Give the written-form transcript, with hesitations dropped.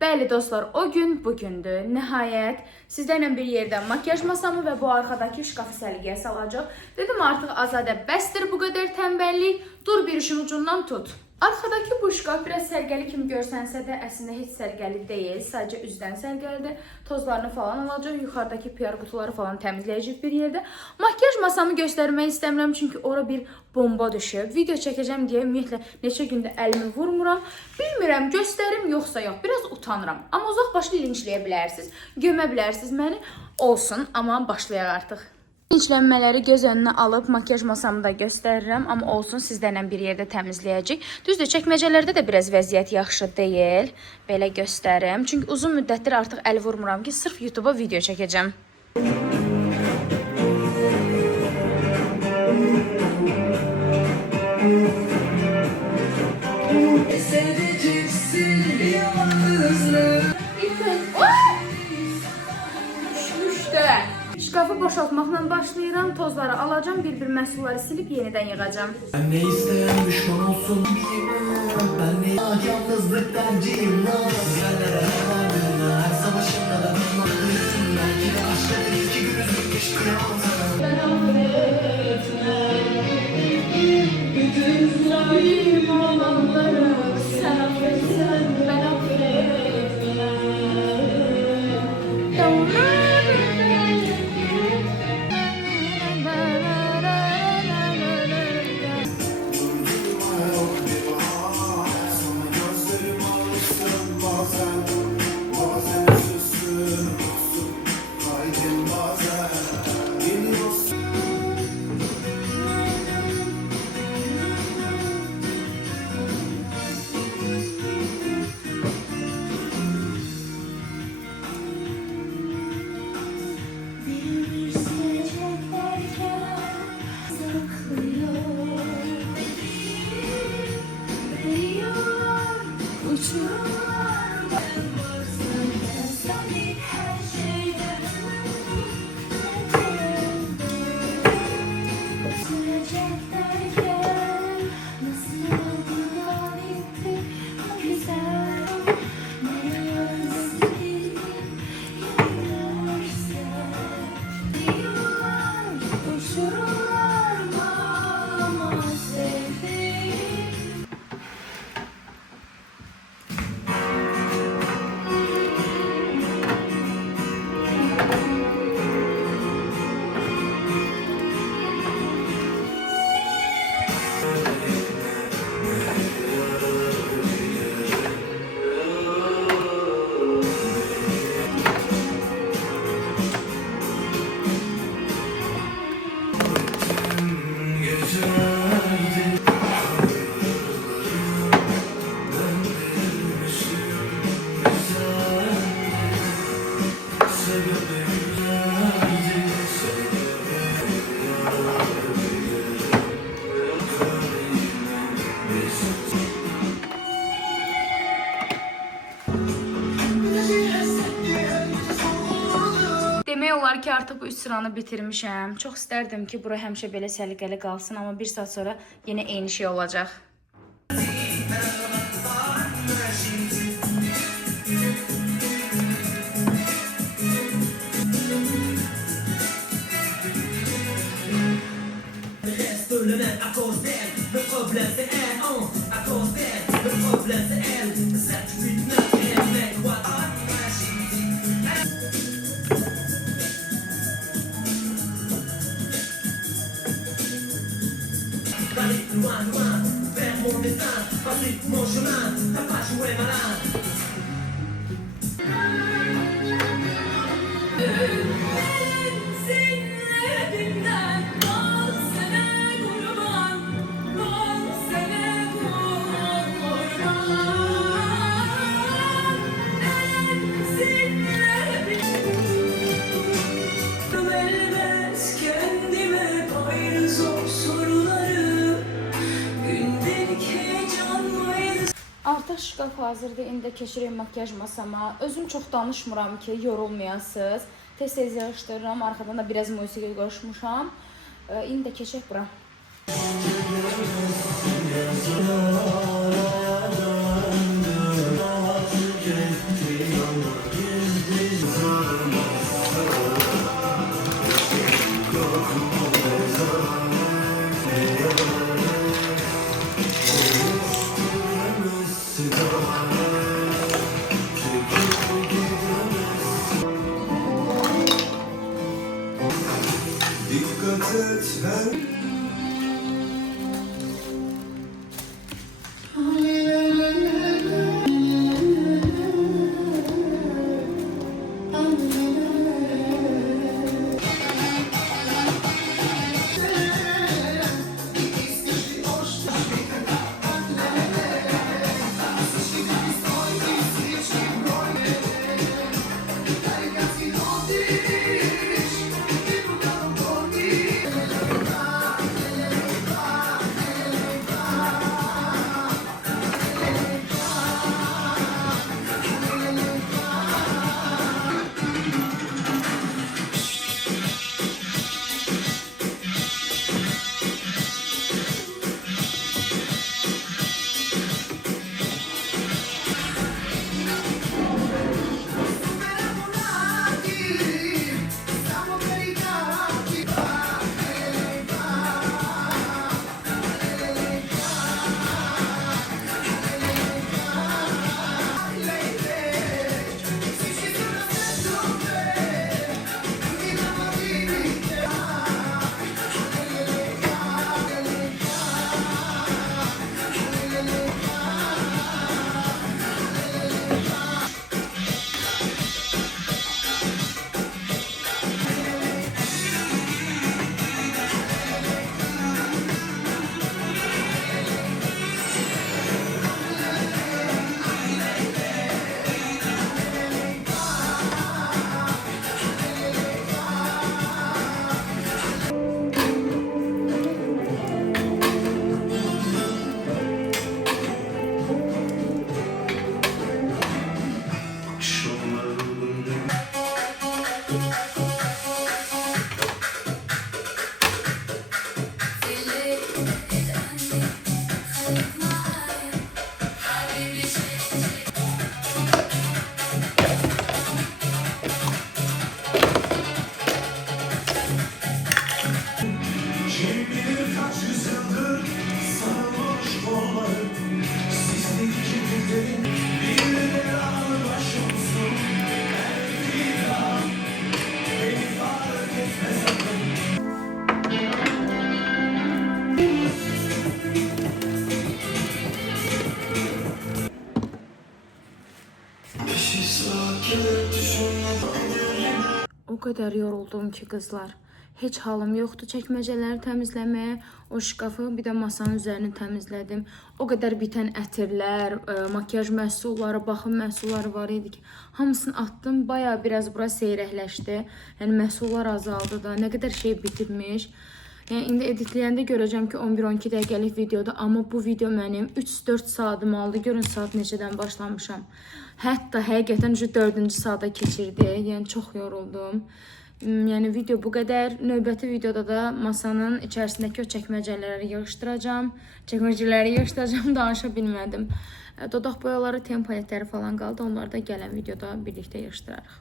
Bəli dostlar, o gün bugündür. Nəhayət sizlərlə bir yerdə makyaj masamı və bu arxadakı şkafı səliqəyə salacaq. Dedim artıq Azadə bəsdir bu qədər tənbəllik, dur bir işin ucundan tut. Arxadakı bu şkaf biraz sərgəli kimi görsənsə də əslində heç sərgəli deyil. Sadəcə üzdən sərgəlidir. Tozlarını falan alacaq. Yuxarıdakı PR qutuları falan təmizləyəcək bir yerdə. Makyaj masamı göstərmək istəmirəm çünki ora bir bomba düşüb. Video çəkəcəm deyə ümumiyyətlə neçə gündə əlimi vurmuram. Bilmirəm göstərim yoxsa yox. Biraz utanıram. Amma uzaq başlı linçləyə bilərsiniz. Gömə bilərsiniz məni. Olsun, amma başlayaq artıq. İnclənmələri göz önünə alıb makyaj masamı da göstərirəm, amma olsun sizlərlə bir yerdə təmizləyəcək. Düzdür, çəkməcələrdə də biraz vəziyyət yaxşı deyil. Belə göstərim. Çünki uzun müddətdir artıq əl vurmuram ki, sırf YouTube'a video çəkəcəm. Şkafı boşaltmaqla başlayıram, tozları alacağım, bir məhsulları silib yenidən yığacağım. Ben ne isteyen düşman olsun bilmem. Ben ne yalnızlık tercihim var. Yerlere her savaşımda da bulmaktayım. Belki de aşkların iki günü sürtmüş kıyamam. Ben affetmem. Bütün zalim olanları sen affetsen ben affetmem. Demək olar ki, artıq bu 3 sıranı bitirmişəm. Çox istərdim ki, bura həmişə belə səliqəli qalsın, amma bir saat sonra yenə eyni şey olacaq. Artıq şkaf hazırdır. İndi də keçirək makyaj masama. Özüm çox danışmıram ki, yorulmayasınız. Tez-tez yığışdırıram. Arxadan da biraz musiqi qoşmuşam. İndi də keçək bura. Dikkat et her kim bilir kaç yüzyıldır sarılmış kolları sizlik kibirlerin bir ağır başımsın elvida beni fark etme sakın. O qədər yoruldum ki, qızlar. Heç halım yoxdur çəkməcələri təmizləməyə. O şkafı, bir də masanın üzərini təmizlədim. O qədər bitən ətirlər, makyaj məhsulları, baxım məhsulları var idi ki, hamısını atdım. Bayağı biraz bura seyrəkləşdi. Yəni məhsullar azaldı da. Nə qədər şey bitirmiş. Yəni indi editləyəndə görəcəm ki, 11-12 dəqiqəlik videodur, amma bu video mənim 3-4 saatım aldı. Görün saat neçədən başlamışam. Hətta həqiqətən 4-cü saata keçirdi. Yəni çox yoruldum. Yəni video bu qədər. Növbəti videoda da masanın içərisindəki o çəkməcələri yığışdıracağam. Danışa bilmədim. Dodaq boyaları, temp paletləri falan qaldı. Onları da gələn videoda birlikdə yığışdırarıq.